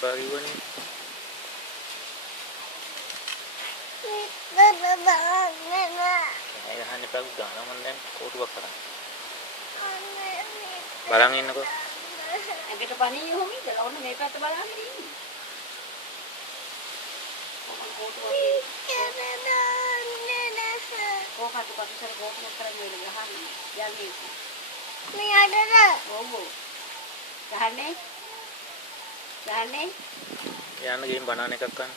එපා කිව්වනේ. ඒක ගහන්න එපා ගාන මන් දැන් කෝටුවක් කරන්. බලන් ඉන්නකෝ. ඇඟට පණී යොමු ඉඳලා ඔන්න මේ පැත්ත බලන්න ඉන්නේ. කොහොමද පස්සට කොහොමද කරන්නේ ගහන්නේ යන්නේ. මේ අඩන. ඔව්. ගහන්නේ. ගහන්නේ. යන්න ගේම් බනාන එකක් ගන්න.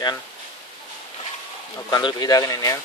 යන්න. ඔක් කඳුළු පිහදාගෙන එන්න යන්න.